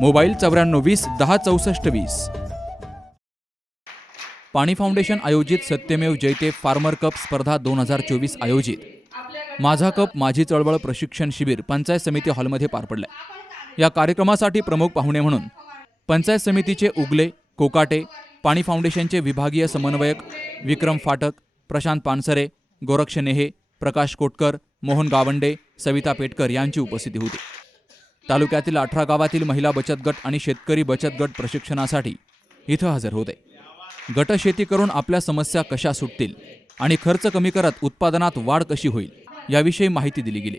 Mobile चौऱ्याण्णव वीस दहा चौसष्ट वीस. पाणी फाउंडेशन आयोजित सत्यमेव जयते फार्मर कप स्पर्धा दोन हजार चोवीस आयोजित. माझा कप माझी चळवळ प्रशिक्षण शिबिर पंचायत समिती हॉलमध्ये पार पडलंय. या कार्यक्रमासाठी प्रमुख पाहुणे म्हणून पंचायत समितीचे उगले कोकाटे पाणी फाउंडेशनचे विभागीय समन्वयक विक्रम फाटक प्रशांत पानसरे गोरक्ष नेहे प्रकाश कोटकर मोहन गावंडे सविता पेटकर यांची उपस्थिती होती. तालुक्यातील अठरा गावातील महिला बचत गट आणि शेतकरी बचत गट प्रशिक्षणासाठी इथं हजर होते. गटशेती करून आपल्या समस्या कशा सुटतील आणि खर्च कमी करत उत्पादनात वाढ कशी होईल याविषयी माहिती दिली गेली.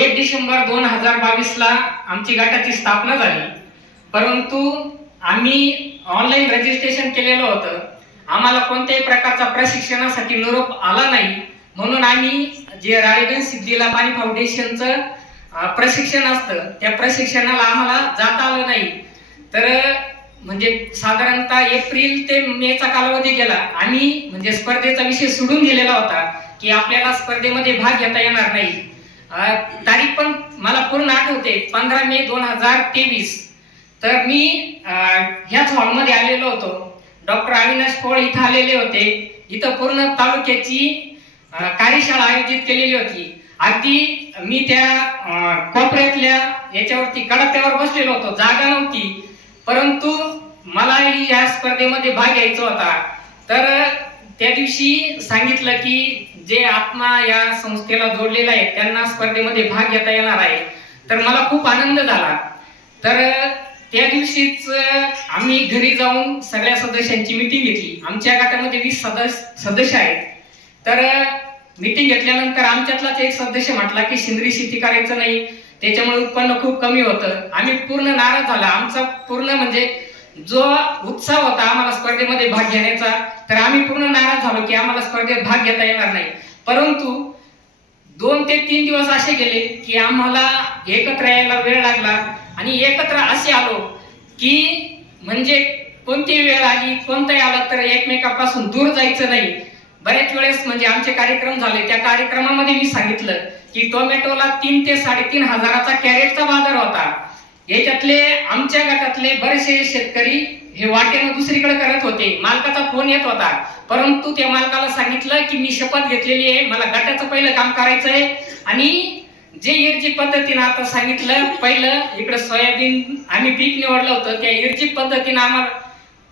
एक डिसेंबर दोन हजार बावीसला आमची गटाची स्थापना झाली. परंतु आम्ही ऑनलाईन रजिस्ट्रेशन केलेलं होतं. आम्हाला कोणत्याही प्रकारचा प्रशिक्षणासाठी निरोप आला नाही. म्हणून आम्ही जे राळेगण सिद्धीला पाणी फाउंडेशनचं प्रशिक्षण असतं त्या प्रशिक्षणाला आम्हाला जाता आलं नाही. तर म्हणजे साधारणतः एप्रिल ते मेचा कालावधी गेला. आम्ही म्हणजे स्पर्धेचा विषय सोडून गेलेला होता की आपल्याला स्पर्धेमध्ये भाग घेता येणार नाही. तारीख पण मला पूर्ण आठवते. पंधरा मे दोन हजार तेवीस. तर मी ह्याच हॉलमध्ये आलेलो होतो. डॉक्टर अविनाश पोळ इथं आलेले होते. इथं पूर्ण तालुक्याची कार्यशाळा आयोजित केलेली होती. अगदी मी त्या कोपऱ्यातल्या याच्यावरती कडाप्यावर बसलेलो होतो. जागा नव्हती. परंतु मलाही या स्पर्धेमध्ये भाग घ्यायचा होता. तर त्या दिवशी सांगितलं की जे आत्मा या संस्थेला जोडलेला आहे त्यांना स्पर्धेमध्ये भाग घेता येणार आहे. तर मला खूप आनंद झाला. तर त्या दिवशीच आम्ही घरी जाऊन सगळ्या सदस्यांची मिटिंग घेतली. आमच्या गटामध्ये वीस सदस्य सदस्य आहेत. तर मिटिंग घेतल्यानंतर आमच्यातलाच एक सदस्य म्हटला की सेंद्रिय शेती करायचं नाही. त्याच्यामुळे उत्पन्न खूप कमी होतं. आम्ही पूर्ण नाराज झाला. आमचा पूर्ण म्हणजे जो उत्साह होता आम्हाला स्पर्धेमध्ये भाग घेण्याचा तर आम्ही पूर्ण नाराज झालो की आम्हाला स्पर्धेत भाग घेता येणार नाही. परंतु दोन ते तीन दिवस असे गेले की आम्हाला एकत्र यायला वेळ लागला आणि एकत्र असे आलो की म्हणजे कोणती वेळ आली कोणताही आला तर एकमेकापासून दूर जायचं नाही. बरेच वेळेस म्हणजे आमचे कार्यक्रम झाले त्या कार्यक्रमामध्ये मी सांगितलं की टोमॅटोला तीन ते साडेतीन हजाराचा कॅरेटचा बाजार होता. याच्यातले आमच्या गटातले बरेचसे शेतकरी हे वाटेनं दुसरीकडे करत होते. मालकाचा फोन येत होता. परंतु त्या मालकाला सांगितलं की मी शपथ घेतलेली आहे. मला गटाचं पहिलं काम करायचं आहे. आणि जे इरजी पद्धतीनं आता सांगितलं पहिलं इकडं सोयाबीन आम्ही पीक निवडलं होतं. त्या इरजी पद्धतीनं आम्हाला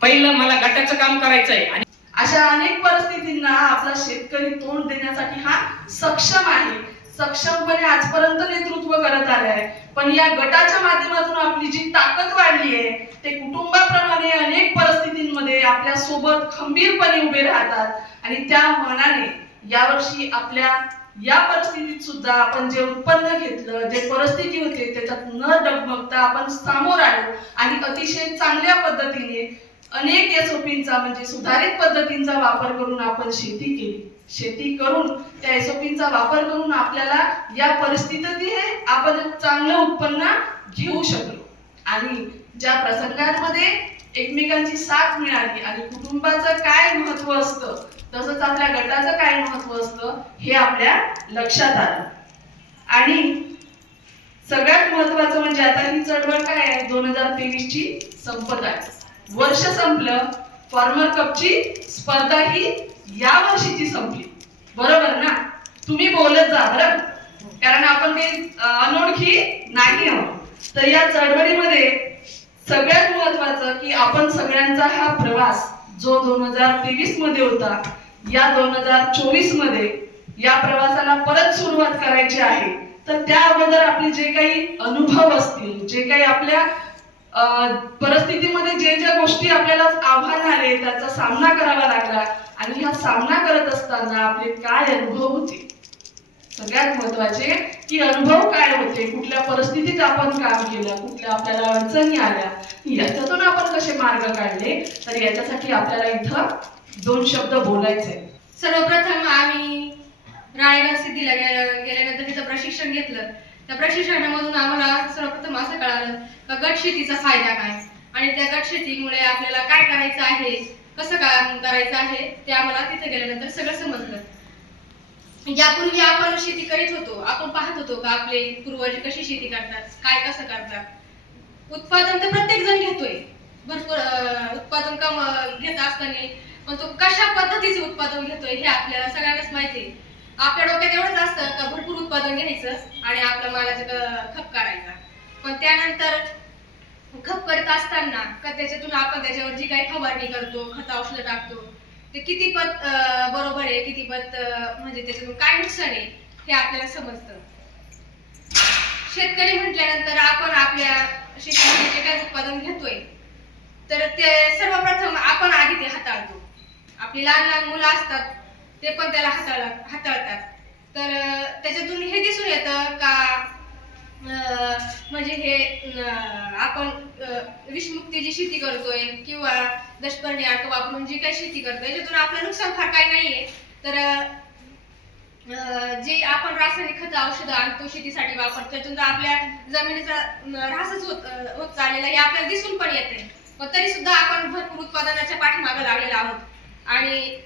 पहिलं मला गटाचं काम करायचं आहे. आणि अशा अनेक परिस्थितींना आपला शेतकरी तोंड देण्यासाठी हा सक्षम आहे. सक्षमपणे आजपर्यंत नेतृत्व करत आलाय. पण या गटाच्या माध्यमातून आपली जी ताकद वाढली आहे ते कुटुंबाप्रमाणे अनेक परिस्थितींमध्ये आपल्यासोबत खंबीरपणे उभे राहतात. आणि त्या मनाने यावर्षी आपल्या या परिस्थितीत सुद्धा आपण जे उत्पन्न घेतलं जे परिस्थिती होते त्याच्यात न डगमगता आपण सामोर आलो. आणि अतिशय चांगल्या पद्धतीने अनेक एसओपींचा म्हणजे सुधारित पद्धतींचा वापर करून आपण शेती केली. शेती करून त्या एसओपीचा वापर करून आपल्याला या परिस्थितीतही आपण चांगलं उत्पन्न घेऊ शकलो. आणि ज्या प्रसंगांमध्ये एकमेकांची साथ मिळाली आणि कुटुंबाचं काय महत्त्व असतं तसंच आपल्या गटाचं काय महत्त्व असतं हे आपल्या लक्षात आलं. आणि सगळ्यात महत्वाचं म्हणजे आता ही चळवळ काय आहे? दोन हजार तेवीस ची संपत आहे. वर्ष संपलं फॉर्मर कपची स्पर्धा ही या वर्षीची संपली. बरोबर ना? तुम्ही बोलत जा बरं? कारण आपण ते अनोळखी नाही आहोत. तर या चळवळीमध्ये सगळ्यात महत्वाचं की आपण सगळ्यांचा हा प्रवास जो दोन हजार तेवीसमध्ये होता या दोन हजार चोवीसमध्ये या प्रवासाला परत सुरुवात करायची आहे. तर त्या अगोदर आपले जे काही अनुभव असतील जे काही आपल्या अं, परिस्थितीमध्ये जे ज्या गोष्टी आपल्याला आव्हान आले त्याचा सामना करावा लागला आणि हा सामना करत असताना आपले काय अनुभव होते? सगळ्यात महत्त्वाचे की अनुभव काय होते? कुठल्या परिस्थितीत आपण काम केलं? कुठल्या आपल्याला अडचणी आल्या? याच्यातून आपण कसे मार्ग काढले? तर याच्यासाठी आपल्याला इथं दोन शब्द बोलायचे सर्वप्रथम आम्ही राळेगण सिद्धीला गेल्यानंतर तिथं प्रशिक्षण घेतलं. त्या प्रशिक्षणामधून आम्हाला सर्वप्रथम असं कळालं का गट शेतीचा फायदा काय? आणि त्या गट शेतीमुळे आपल्याला काय करायचं आहे? कसं काम करायचं आहे ते आम्हाला तिथे गेल्यानंतर सगळं समजलं. यापूर्वी आपण शेती करीत होतो आपण पाहत होतो का आपले पूर्वज कशी शेती करतात काय कसं करतात. उत्पादन तर प्रत्येक जण घेतोय. भरपूर उत्पादन कम घेत असताना पण तो कशा पद्धतीचे उत्पादन घेतोय हे आपल्याला सगळ्यांनाच माहिती आहे. आपल्या डोक्यात एवढंच असतं का भरपूर उत्पादन घ्यायचं आणि आपल्या मालाचा खप करायचा पण त्यानंतर खप करत असताना का त्याच्यातून आपण त्याच्यावर जी काही फवारणी करतो खत औषधं टाकतो. ते किती पत बरोबर आहे किती पत म्हणजे त्याच्यातून काय नुकसान आहे हे आपल्याला समजतं. शेतकरी म्हटल्यानंतर आपण आपल्या शेतीमध्ये जे काही उत्पादन घेतोय तर ते सर्वप्रथम आपण आधी ते हाताळतो. आपली लहान लहान मुलं असतात ते पण त्याला हाताळ हाताळतात. तर त्याच्यातून हे दिसून येतं का म्हणजे हे आपण विषमुक्तीची शेती करतोय किंवा दशपर्णी आटो वापरून जी काही शेती करतोय याच्यातून आपलं नुकसान फार काही नाहीये. तर जे आपण रासायनिक खत औषधं आणतो शेतीसाठी वापरतो त्यातून तर आपल्या जमिनीचा ऱ्हासच होत होत चाललेला हे आपल्याला दिसून पण येते पण तरी सुद्धा आपण भरपूर उत्पादनाच्या पाठीमागे लागलेलो आहोत. आणि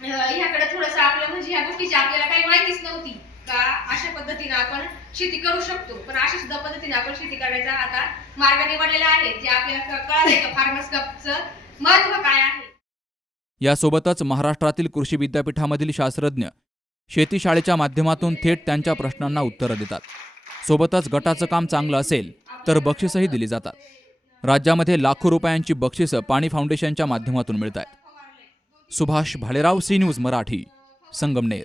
ह्याकडे थोडस आपलं म्हणजे ह्या गोष्टीची आपल्याला काही माहितीच नव्हती. का अशा पद्धतीने आपण शेती करू शकतो. पण अशा सुद्धा पद्धतीने आपण शेती करण्याचा आता मार्ग निवडलेला आहे जे आपल्याला क- का फार्मर्स कपचं महत्त्व काय आहे. यासोबतच महाराष्ट्रातील कृषी विद्यापीठामधील शास्त्रज्ञ शेती शाळेच्या माध्यमातून थेट त्यांच्या प्रश्नांना उत्तरं देतात. सोबतच गटाचं काम चांगलं असेल तर बक्षिसंही दिली जातात. राज्यामध्ये लाखो रुपयांची बक्षिसं पाणी फाउंडेशनच्या माध्यमातून मिळत आहेत सुभाष भालेराव सी न्यूज मराठी संगमनेर.